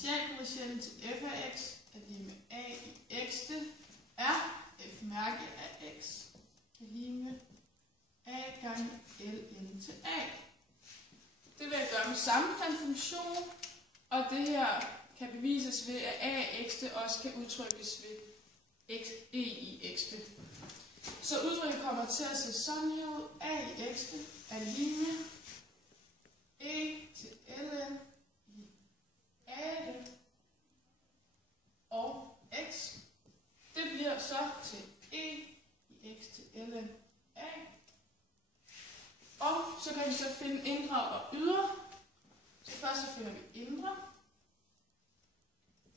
differentialkoefficienten til f af x er lige med a i x er f mærke af x er lige med a gange ln til a. Det vil jeg gøre med sammenfandt funktion, og det her kan bevises ved, at a af x også kan udtrykkes ved e i x. Så udtrykket kommer til at se sådan her ud. A i x er lige med e til ln i a og x. Det bliver så til e i x til ln a. Og så kan vi så finde indre og ydre. Så først så finder vi indre,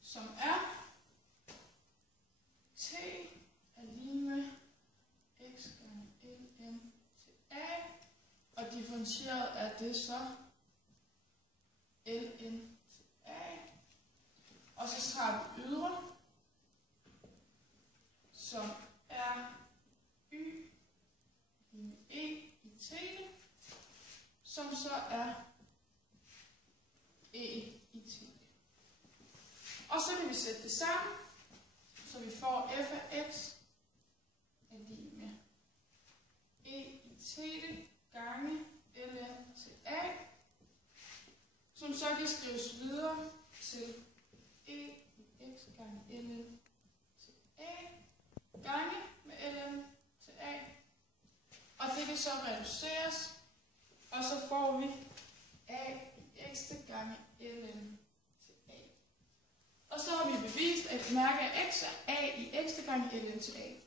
som er t er lige med x gange ln til a, og differentieret er det så ln til a. Og så tager vi ydre, som er y lige med e i t, som så er e i t. Og så kan vi sætte det sammen, så vi får f af x er lige med e i t gange ln til a, som så kan skrives videre til e i x gange ln til a gange med ln til a. Og det kan så reduceres, og så får vi a i x gange ln til a. Og så har vi bevist, at mærke af x er a i x gange ln til a.